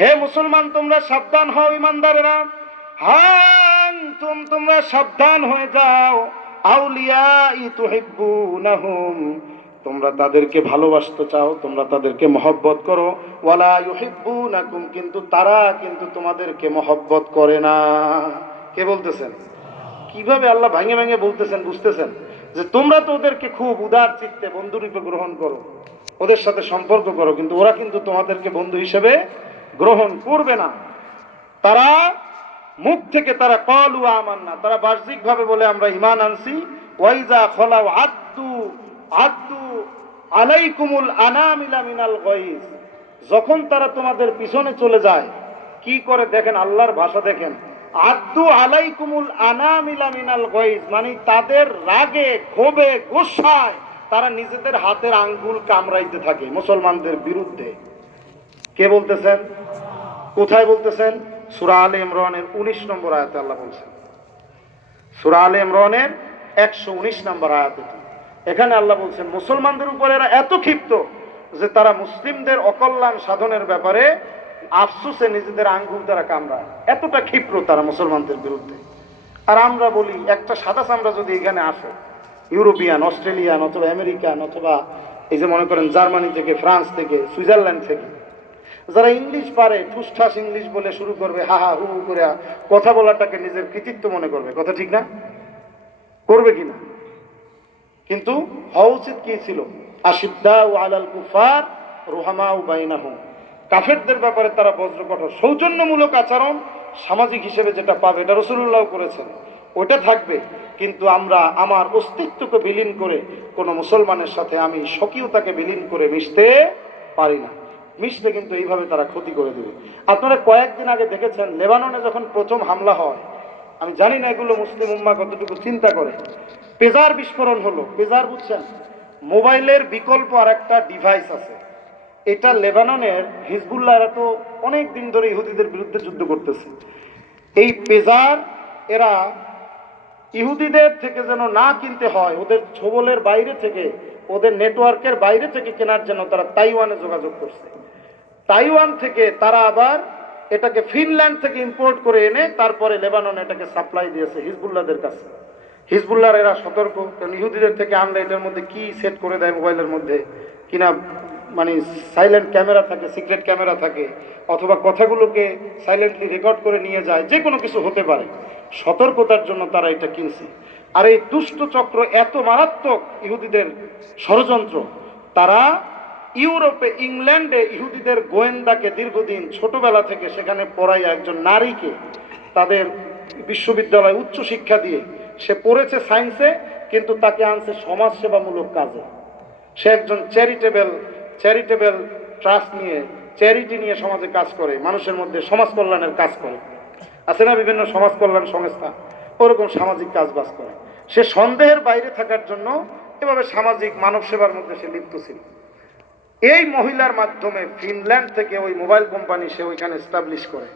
হে মুসলমান, তোমরা সাবধান হও ইমানদারেরা। হান তুম, তোমরা সাবধান হয়ে যাও। আউলিয়া তোমরা তাদেরকে ভালোবাসতে চাও, তোমরা তাদেরকে মহব্বত করো। ওয়ালা ইউহিব্বুনাকুম, কিন্তু তারা কিন্তু তোমাদেরকে মহব্বত করে না। কে বলতেছেন? কীভাবে আল্লাহ ভাঙে ভাঙে বলতেছেন, বুঝতেছেন? যে তোমরা তো ওদেরকে খুব উদার চিত্তে, বন্ধুরূপে গ্রহণ করো। ওদের সাথে সম্পর্ক করো, কিন্তু ওরা কিন্তু তোমাদেরকে বন্ধু হিসেবে গ্রহণ করবে না। তারা মুখ থেকে তারা কলু আমান না তারা বাহ্যিক ভাবে বলে আমরা ইমান আনছি। ওয়াইজা খলাও আদ্দু আদ্দু আলাইকুমুল আনামিলা মিনাল গয়িজ। যখন তারা তোমাদের পিছনে চলে যায়, কি করে দেখেন? আল্লাহর ভাষা দেখেন। আদ্দু আলাইকুমুল আনামিলা মিনাল গয়িজ মানে তাদের রাগে, ক্ষোভে, গোসায় তারা নিজেদের হাতের আঙ্গুল কামড়াইতে থাকে মুসলমানদের বিরুদ্ধে। কে বলতেছেন? কোথায় বলতেছেন? সুরা আলে ইমরানের উনিশ নম্বর আয়াতে আল্লাহ বলছেন। সুরা আলে ইমরানের একশো উনিশ নম্বর আয়াতে। এখানে আল্লাহ বলছেন, মুসলমানদের উপর এরা এত ক্ষিপ্ত যে তারা মুসলিমদের অকল্যাণ সাধনের ব্যাপারে আফসুসে নিজেদের আঙ্গুল দ্বারা কামড়ায়। এতটা ক্ষিপ্র তারা মুসলমানদের বিরুদ্ধে। আর আমরা বলি, একটা সাদা চামড়া যদি এখানে আসে ইউরোপিয়ান, অস্ট্রেলিয়ান অথবা আমেরিকান অথবা এই যে মনে করেন জার্মানি থেকে, ফ্রান্স থেকে, সুইজারল্যান্ড থেকে। যারা ইংলিশ পারে, ঠুসঠাস ইংলিশ বলে শুরু করবে, হা হা, হু করে কথা বলাটাকে নিজের কৃতিত্ব মনে করবে। কথা ঠিক না? করবে কি না? কিন্তু হওয়া উচিত কি ছিল? আশিদ্দা ও আলাল কুফার রোহামা ও বাইনাহুম। কাফেরদের ব্যাপারে তারা বজ্র কঠোর সৌজন্যমূলক আচরণ সামাজিক হিসেবে যেটা পাবে, এটা রসুল্লাহ করেছেন। ওটা থাকবে। কিন্তু আমরা আমার অস্তিত্বকে বিলীন করে কোনো মুসলমানের সাথে আমি স্বকীয়তাকে বিলীন করে মিশতে পারি না। মিশলে কিন্তু এইভাবে তারা ক্ষতি করে দেবে। আপনারা কয়েকদিন আগে দেখেছেন, লেবাননে যখন প্রথম হামলা হয়, আমি জানি না এগুলো মুসলিম উম্মা কতটুকু চিন্তা করে। পেজার বিস্ফোরণ হলো। পেজার বুঝছেন, মোবাইলের বিকল্প আর একটা ডিভাইস আছে। এটা লেবাননের হিজবুল্লাহ, এরা তো অনেক দিন ধরে ইহুদিদের বিরুদ্ধে যুদ্ধ করতেছে। এই পেজার, এরা ইহুদিদের থেকে যেন না কিনতে হয়, ওদের ছবলের বাইরে থেকে, ওদের নেটওয়ার্কের বাইরে থেকে কেনার জন্য তারা তাইওয়ানে যোগাযোগ করছে। তাইওয়ান থেকে তারা আবার এটাকে ফিনল্যান্ড থেকে ইম্পোর্ট করে এনে তারপরে লেবানন এটাকে সাপ্লাই দিয়েছে হিজবুল্লাহদের কাছে। হিজবুল্লাহর এরা সতর্ক, কারণ ইহুদিদের থেকে আনলে এটার মধ্যে কি সেট করে দেয় মোবাইলের মধ্যে, কিনা মানে সাইলেন্ট ক্যামেরা থাকে সিক্রেট ক্যামেরা থাকে, অথবা কথাগুলোকে সাইলেন্টলি রেকর্ড করে নিয়ে যায়, যে কোনো কিছু হতে পারে। সতর্কতার জন্য তারা এটা কিনছে। আর এই দুষ্ট চক্র এত মারাত্মক ইহুদিদের ষড়যন্ত্র, তারা ইউরোপে, ইংল্যান্ডে ইহুদিদের গোয়েন্দাকে দীর্ঘদিন ছোটবেলা থেকে সেখানে পড়াইয়া একজন নারীকে তাদের বিশ্ববিদ্যালয়ে উচ্চ শিক্ষা দিয়ে, সে পড়েছে সায়েন্সে কিন্তু তাকে আনছে সমাজসেবামূলক কাজে। সে একজন চ্যারিটেবল চ্যারিটেবল ট্রাস্ট নিয়ে চ্যারিটি নিয়ে সমাজে কাজ করে, মানুষের মধ্যে সমাজ কল্যাণের কাজ করে। আছে না বিভিন্ন সমাজ কল্যাণ সংস্থা? ওরকম সামাজিক কাজ বাজ করে। সে সন্দেহের বাইরে থাকার জন্য এভাবে সামাজিক মানব সেবার মধ্যে সে লিপ্ত ছিল। এই মহিলার মাধ্যমে ফিনল্যান্ড থেকে ওই মোবাইল কোম্পানি সে ওইখানে এস্টাবলিশ করে।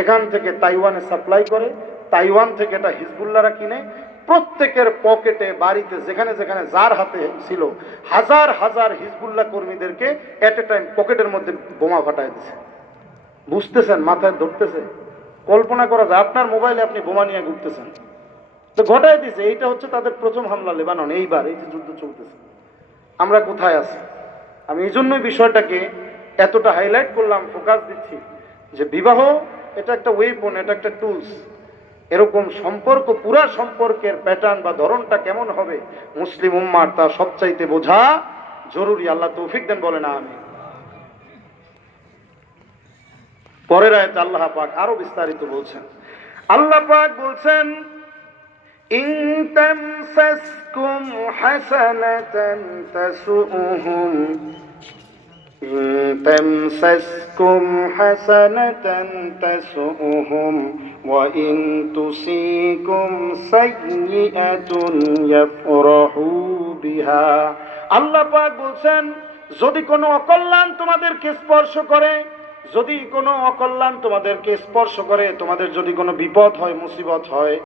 এখান থেকে তাইওয়ানে সাপ্লাই করে, তাইওয়ান থেকে এটা হিজবুল্লারা কিনে প্রত্যেকের পকেটে বাড়িতে যেখানে যেখানে যার হাতে ছিল, হাজার হাজার হিজবুল্লাহ কর্মীদেরকে এট এ টাইম পকেটের মধ্যে বোমা ফাটায় দিছে। বুঝতেছেন, মাথায় ধরতেছে। কল্পনা করা যায় আপনার মোবাইলে আপনি বোমা নিয়ে ঘুরতেছেন। তো ঘটায় দিছে, এইটা হচ্ছে তাদের প্রথম হামলা লেবানন, এইবার এই যে যুদ্ধ চলতেছে। আমরা কোথায় আছি? আমি এই জন্যই বিষয়টাকে এতটা হাইলাইট করলাম ফোকাস দিচ্ছি যে বিবাহ, এটা একটা ওয়েপন এটা একটা টুলস এরকম সম্পর্ক, পুরা সম্পর্কের প্যাটার্ন বা ধরনটা কেমন হবে, মুসলিম উম্মার তা সবচাইতে বোঝা জরুরি। আল্লাহ তৌফিক দেন বলে না আমি পরের আয়াতে আল্লাহ পাক আরও বিস্তারিত বলছেন। আল্লাহ পাক বলছেন তাসুউহুম তামসাসকুম হাসানাতান তাসুউহুম ওয়া ইন তুসিকুম সাইয়্যাতুন ইয়াফরাহু বিহা। আল্লাহ পাক বলছেন, যদি কোনো অকল্যাণ তোমাদেরকে স্পর্শ করে, যদি কোনো অকল্যাণ তোমাদেরকে স্পর্শ করে, তোমাদের যদি কোনো বিপদ হয়, মুসিবত হয়